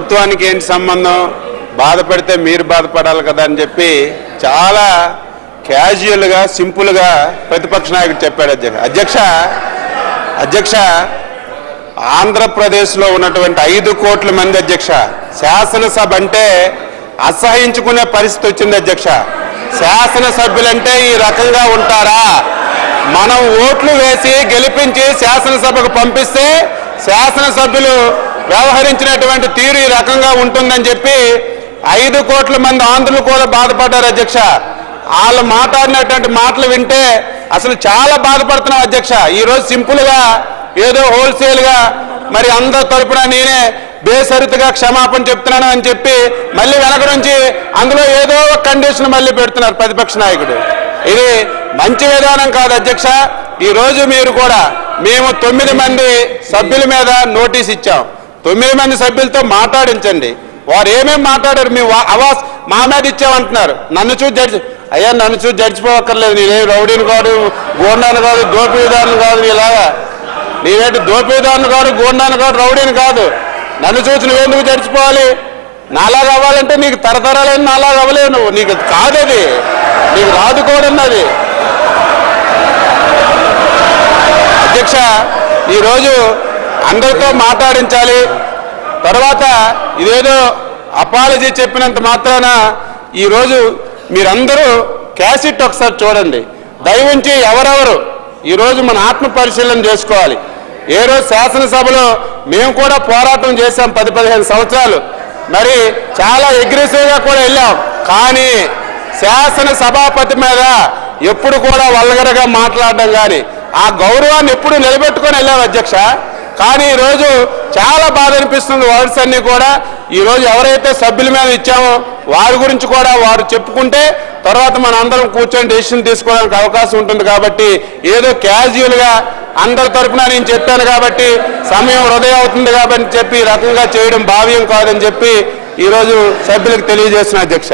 ప్రభుత్వానికి ఏంటి సంబంధం, బాధపడితే మీరు బాధపడాలి కదా అని చెప్పి చాలా క్యాజువల్గా సింపుల్గా ప్రతిపక్ష నాయకుడు చెప్పాడు. అధ్యక్ష ఆంధ్రప్రదేశ్లో ఉన్నటువంటి 5 కోట్ల మంది అధ్యక్ష శాసనసభ అంటే అసహించుకునే పరిస్థితి వచ్చింది. అధ్యక్ష శాసనసభ్యులంటే ఈ రకంగా ఉంటారా? మనం ఓట్లు వేసి గెలిపించి శాసనసభకు పంపిస్తే శాసనసభ్యులు వ్యవహరించినటువంటి తీరు ఈ రకంగా ఉంటుందని చెప్పి 5 కోట్ల మంది ఆంధ్రులు కూడా బాధపడ్డారు. అధ్యక్ష వాళ్ళు మాట్లాడినటువంటి మాటలు వింటే అసలు చాలా బాధపడుతున్నాం. అధ్యక్ష ఈరోజు సింపుల్గా ఏదో హోల్సేల్గా మరి అందరి తరపున నేనే బేసరితగా క్షమాపణ చెప్తున్నాను అని చెప్పి మళ్ళీ వెనక నుంచి అందులో ఏదో ఒక కండిషన్ మళ్ళీ పెడుతున్నారు ప్రతిపక్ష నాయకుడు. ఇది మంచి విధానం కాదు. అధ్యక్ష ఈరోజు మీరు కూడా మేము 9 మంది సభ్యుల మీద నోటీస్ ఇచ్చాం. 9 మంది సభ్యులతో మాట్లాడించండి. వారు ఏమేమి మాట్లాడారు, మీ అవాస్ మా మీద ఇచ్చామంటున్నారు. నన్ను చూసి నన్ను చూసి జడ్జిపోవక్కర్లేదు. నేనేం రౌడీని కాదు, గోండాను కాదు, దోపిడీదారుని కాదు. నీలాగా నేనేంటి దోపిడీదారుని కాదు, గోండాను కాదు, రౌడీని కాదు. నన్ను చూసి నువ్వెందుకు జడ్జిపోవాలి? నాలాగా అవ్వాలంటే నీకు తరతరాలైన నాలాగా అవ్వలేవు. నువ్వు నీకు కాదది, నీకు రాదుకోవడన్నది. అధ్యక్ష ఈరోజు అందరితో మాట్లాడించాలి. తర్వాత ఇదేదో అపాలజీ చెప్పినంత మాత్రాన ఈరోజు మీరందరూ క్యాసెట్ ఒకసారి చూడండి. దయవుంచి ఎవరెవరు ఈరోజు మన ఆత్మ పరిశీలన చేసుకోవాలి. ఏ రోజు శాసనసభలో మేము కూడా పోరాటం చేశాం 10-15 సంవత్సరాలు. మరి చాలా అగ్రెసివ్గా కూడా వెళ్ళాం. కానీ శాసన సభాపతి మీద ఎప్పుడు కూడా వల్గరగా మాట్లాడడం కానీ ఆ గౌరవాన్ని ఎప్పుడు నిలబెట్టుకొని వెళ్ళాం. అధ్యక్ష కానీ ఈరోజు చాలా బాధ అనిపిస్తుంది. వర్డ్స్ అన్నీ కూడా ఈరోజు ఎవరైతే సభ్యుల మీద ఇచ్చామో వారి గురించి కూడా వారు చెప్పుకుంటే తర్వాత మన అందరం కూర్చొని డెసిషన్ తీసుకోవడానికి అవకాశం ఉంటుంది. కాబట్టి ఏదో క్యాజువల్గా అందరి తరఫున నేను చెప్పాను కాబట్టి సమయం వృధా అవుతుంది కాబట్టి చెప్పి ఈ రకంగా చేయడం భావ్యం కాదని చెప్పి ఈరోజు సభ్యులకు తెలియజేస్తున్నా. అధ్యక్ష.